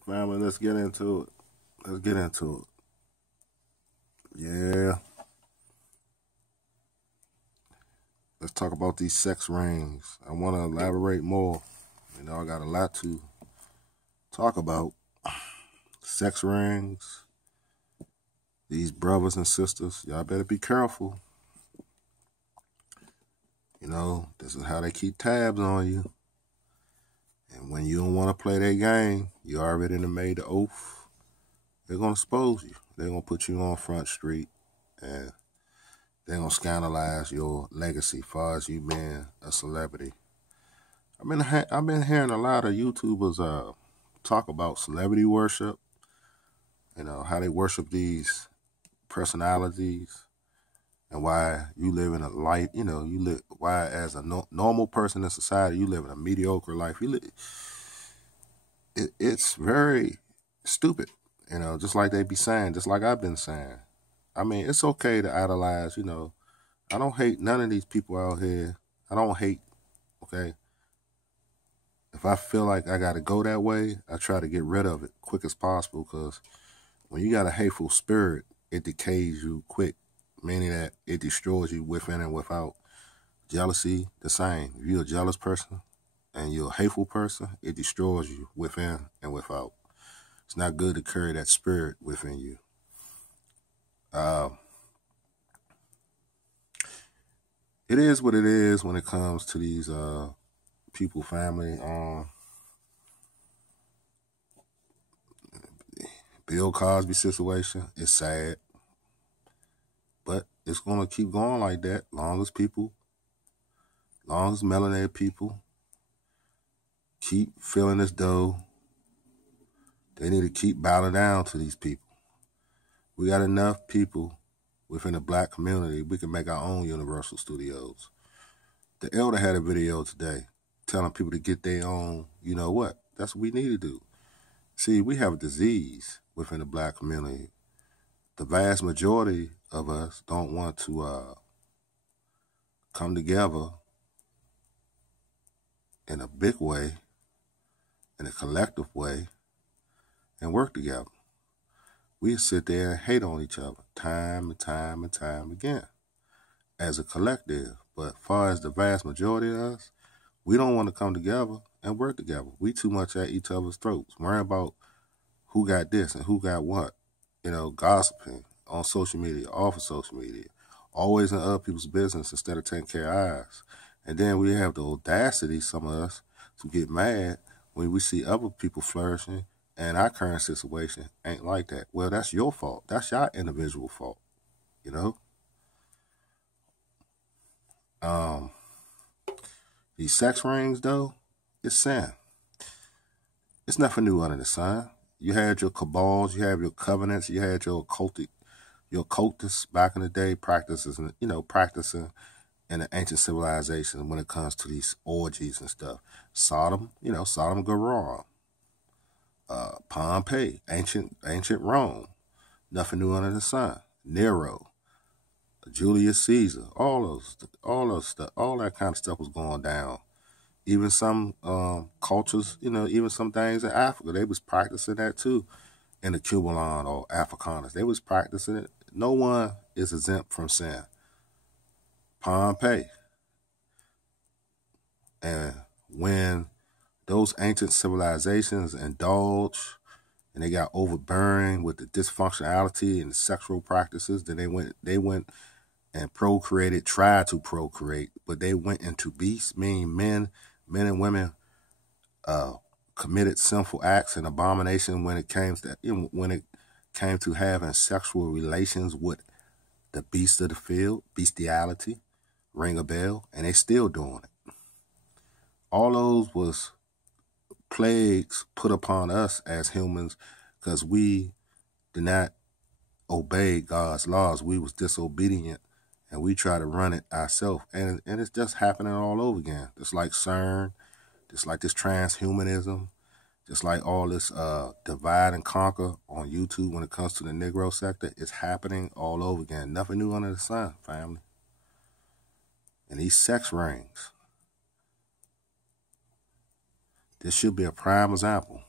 Family, let's get into it. Let's get into it. Yeah, let's talk about these sex rings. I want to elaborate more. I got a lot to talk about. Sex rings, these brothers and sisters, y'all better be careful. This is how they keep tabs on you. And when you don't want to play their game, you already done made the oath. They're going to expose you. They're going to put you on Front Street and they're going to scandalize your legacy as far as you being a celebrity. I've been hearing a lot of YouTubers talk about celebrity worship, how they worship these personalities and why you live in a life, why as a normal person in society, you live in a mediocre life. It's very stupid, just like they be saying, just like I've been saying. It's okay to idolize, I don't hate none of these people out here. I don't hate, okay? If I feel like I got to go that way, I try to get rid of it quick as possible because when you got a hateful spirit, it decays you quick, meaning that it destroys you within and without. Jealousy, the same. If you're a jealous person and you're a hateful person, it destroys you within and without. It's not good to carry that spirit within you. It is what it is when it comes to these people, family. Bill Cosby situation is sad, but it's gonna keep going like that long as melanated people keep feeling as though they need to keep bowing down to these people. We got enough people within the black community. We can make our own Universal Studios. The elder had a video today telling people to get their own. You know what? That's what we need to do. See, we have a disease within the black community. The vast majority of us don't want to come together in a big way, in a collective way, and work together. We sit there and hate on each other time and time and time again as a collective. But as far as the vast majority of us, we don't want to come together and work together. We too much at each other's throats, worrying about who got this and who got what. Gossiping on social media, off of social media, always in other people's business instead of taking care of ours. And then we have the audacity, some of us, to get mad when we see other people flourishing and our current situation ain't like that. Well, that's your fault. That's your individual fault, These sex rings, though, it's sin. It's nothing new under the sun. You had your cabals, you have your covenants, you had your cultists back in the day practicing in the ancient civilization when it comes to these orgies and stuff. Sodom Gomorrah, Pompeii, ancient Rome, nothing new under the sun. Nero, Julius Caesar, all that kind of stuff was going down. Even some cultures, even some things in Africa, they was practicing that too. In the Cuban or Afrikaners, they was practicing it. No one is exempt from sin. Pompeii. And when those ancient civilizations indulge and they got overbearing with the dysfunctionality and the sexual practices, then they went and tried to procreate, but they went into beasts, meaning men and women committed sinful acts and abomination when it came to having sexual relations with the beasts of the field. Bestiality, ring a bell, and they still doing it. All those was plagues put upon us as humans because we did not obey God's laws. We was disobedient and we try to run it ourselves. And it's just happening all over again. Just like CERN, just like this transhumanism, just like all this divide and conquer on YouTube when it comes to the Negro sector. It's happening all over again. Nothing new under the sun, family. And these sex rings, this should be a prime example.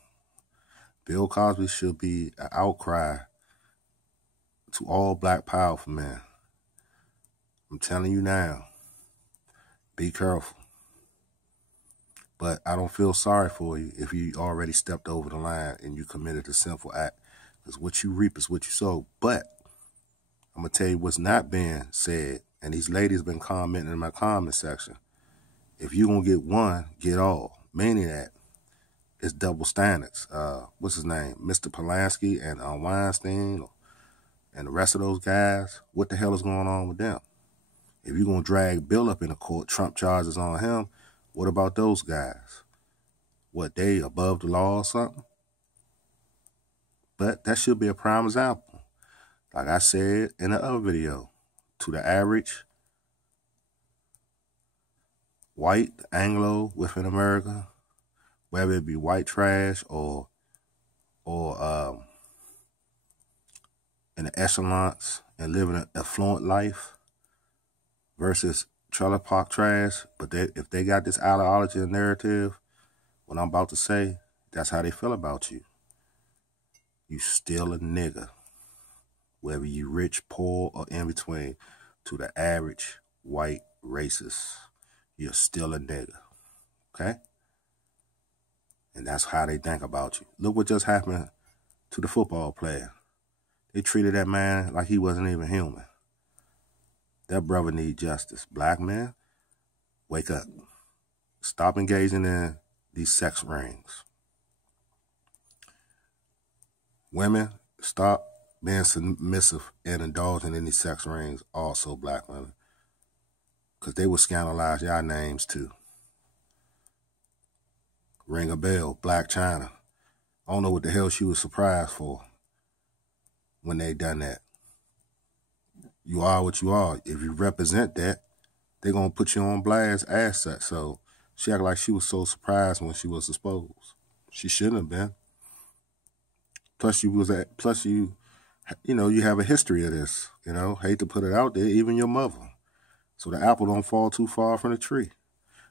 Bill Cosby should be an outcry to all black powerful men. I'm telling you now, be careful. But I don't feel sorry for you if you already stepped over the line and you committed a sinful act. Because what you reap is what you sow. But I'm going to tell you what's not being said. And these ladies been commenting in my comment section. If you're going to get one, get all. Meaning that it's double standards. What's his name? Mr. Polanski and Weinstein and the rest of those guys. What the hell is going on with them? If you're going to drag Bill up in the court, Trump charges on him, what about those guys? What, they above the law or something? But that should be a prime example. Like I said in the other video, to the average white Anglo within America, whether it be white trash or in the echelons and living an affluent life versus trailer park trash, but if they got this ideology and narrative, what I'm about to say, that's how they feel about you. You still a nigga, whether you rich, poor, or in between. To the average white racist, you're still a nigga, okay? And that's how they think about you. Look what just happened to the football player. They treated that man like he wasn't even human. That brother need justice. Black men, wake up. Stop engaging in these sex rings. Women, stop being submissive and indulging in these sex rings, also black women. Because they will scandalize y'all names too. Ring a bell, Black China. I don't know what the hell she was surprised for when they done that. You are what you are. If you represent that, they're going to put you on blast as such. So she acted like she was so surprised when she was exposed. She shouldn't have been. Plus you have a history of this, hate to put it out there, even your mother. So the apple don't fall too far from the tree.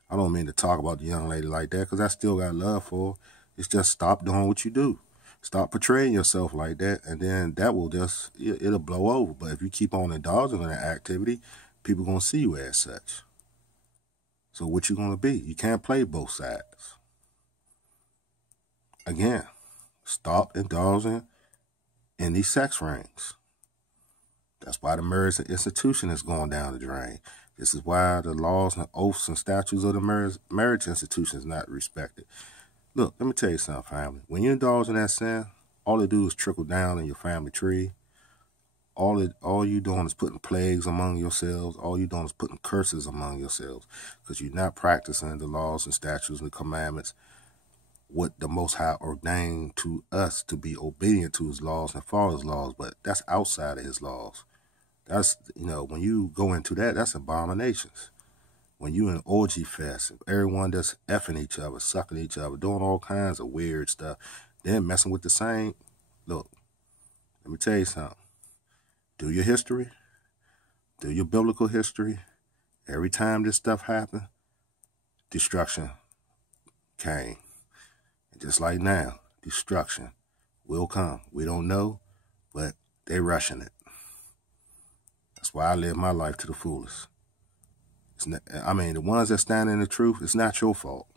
I don't mean to talk about the young lady like that because I still got love for her. It's just stop doing what you do. Stop portraying yourself like that, and then that will it'll blow over. But if you keep on indulging in that activity, people going to see you as such. So what you going to be? You can't play both sides. Again, stop indulging in these sex rings. That's why the marriage institution is going down the drain. This is why the laws and oaths and statutes of the marriage institution is not respected. Look, let me tell you something, family. When you indulge in that sin, all it do is trickle down in your family tree. All you doing is putting plagues among yourselves. All you doing is putting curses among yourselves because you're not practicing the laws and statutes and the commandments, what the Most High ordained to us to be obedient to his laws and follow his laws, but that's outside of his laws. That's, when you go into that, that's abominations. When you in orgy fest, everyone that's effing each other, sucking each other, doing all kinds of weird stuff, then messing with the same. Look, let me tell you something. Do your history. Do your biblical history. Every time this stuff happened, destruction came. And just like now, destruction will come. We don't know, but they rushing it. That's why I live my life to the fullest. The ones that stand in the truth, it's not your fault.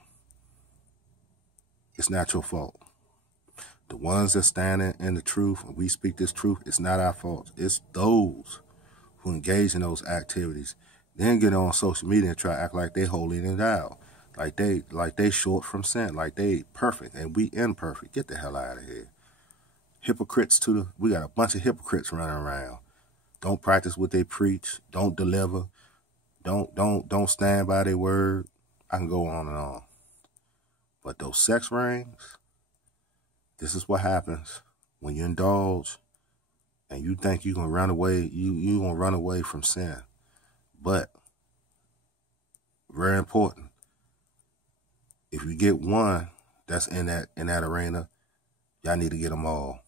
It's not your fault. The ones that stand in the truth, and we speak this truth, it's not our fault. It's those who engage in those activities, then get on social media and try to act like they holding it out. Like they short from sin, like they perfect, and we imperfect. Get the hell out of here. Hypocrites we got a bunch of hypocrites running around. Don't practice what they preach. Don't deliver. Don't stand by their word. I can go on and on. But those sex rings, this is what happens when you indulge and you think you're gonna run away. You gonna run away from sin. But very important. If you get one that's in that arena, y'all need to get them all.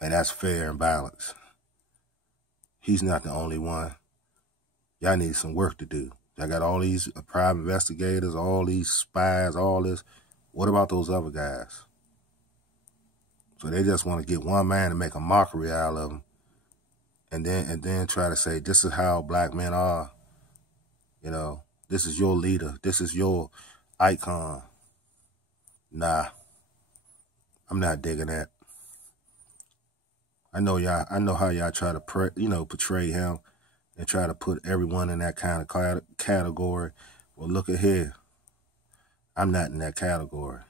And that's fair and balanced. He's not the only one. Y'all need some work to do. Y'all got all these private investigators, all these spies, all this. What about those other guys? So they just want to get one man to make a mockery out of them, and then try to say, this is how black men are. You know, this is your leader. This is your icon. Nah, I'm not digging that. I know how y'all try to portray him and try to put everyone in that kind of category. Well, look at here. I'm not in that category.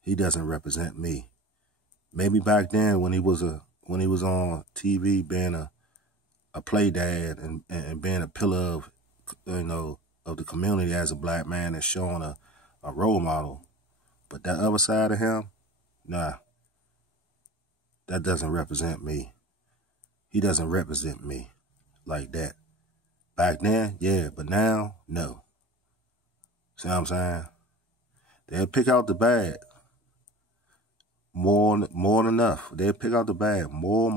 He doesn't represent me. Maybe back then when he was on TV being a play dad and being a pillar of of the community as a black man and showing a role model. But that other side of him, nah, that doesn't represent me. He doesn't represent me like that. Back then, yeah, but now, no. See what I'm saying? They'll pick out the bad. More than enough. They'll pick out the bad. More.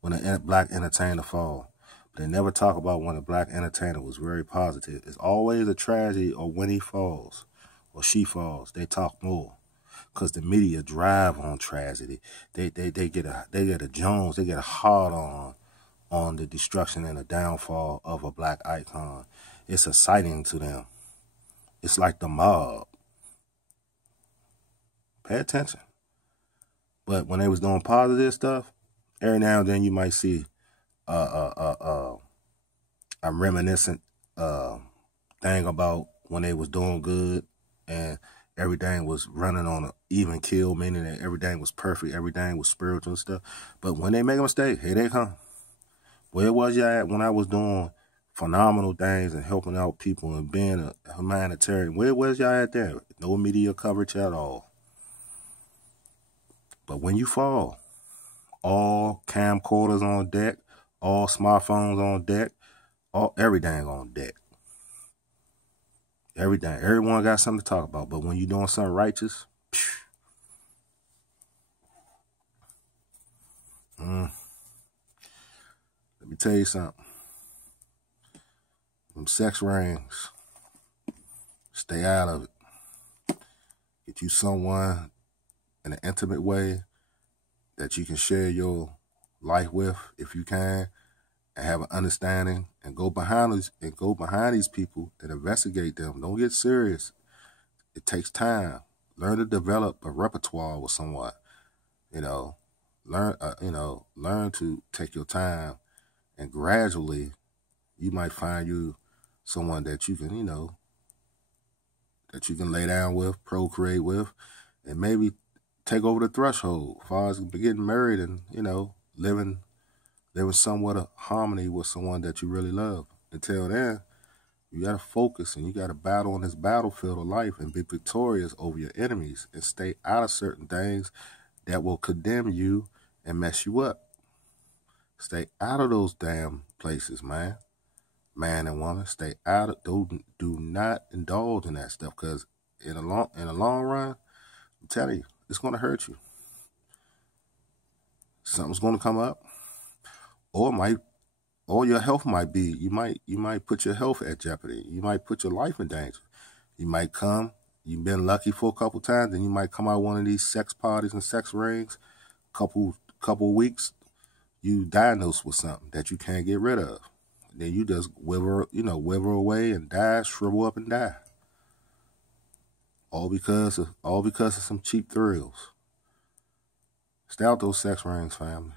When a black entertainer falls. But they never talk about when a black entertainer was very positive. It's always a tragedy or when he falls or she falls. They talk more. Because the media drive on tragedy. They get a Jones, they get a hard on the destruction and the downfall of a black icon. It's exciting to them. It's like the mob. Pay attention. But when they was doing positive stuff, every now and then you might see a reminiscent thing about when they was doing good and everything was running on an even keel, meaning that everything was perfect, everything was spiritual and stuff. But when they make a mistake, here they come. Where was y'all at when I was doing phenomenal things and helping out people and being a humanitarian? Where was y'all at there? No media coverage at all. But when you fall, all camcorders on deck, all smartphones on deck, everything on deck. Everything. Everyone got something to talk about. But when you're doing something righteous, let me tell you something. Them sex rings, stay out of it. Get you someone in an intimate way that you can share your life with, if you can, and have an understanding, and go behind these people and investigate them. Don't get serious. It takes time. Learn to develop a repertoire with someone. Learn to take your time, and gradually, you might find you someone that you can, that you can lay down with, procreate with, and maybe take over the threshold as far as getting married and, living somewhat of harmony with someone that you really love. Until then, you got to focus and you got to battle on this battlefield of life and be victorious over your enemies and stay out of certain things that will condemn you and mess you up. Stay out of those damn places, man. Man and woman, stay out of. Do not indulge in that stuff, because in the long run, I'm telling you, it's going to hurt you. Something's going to come up, or your health might be. You might put your health at jeopardy. You might put your life in danger. You might come. You've been lucky for a couple times, and you might come out one of these sex parties and sex rings. Couple weeks, you diagnosed with something that you can't get rid of. Then you just wither away and die, shrivel up and die. All because of some cheap thrills. Stay out those sex rings, family.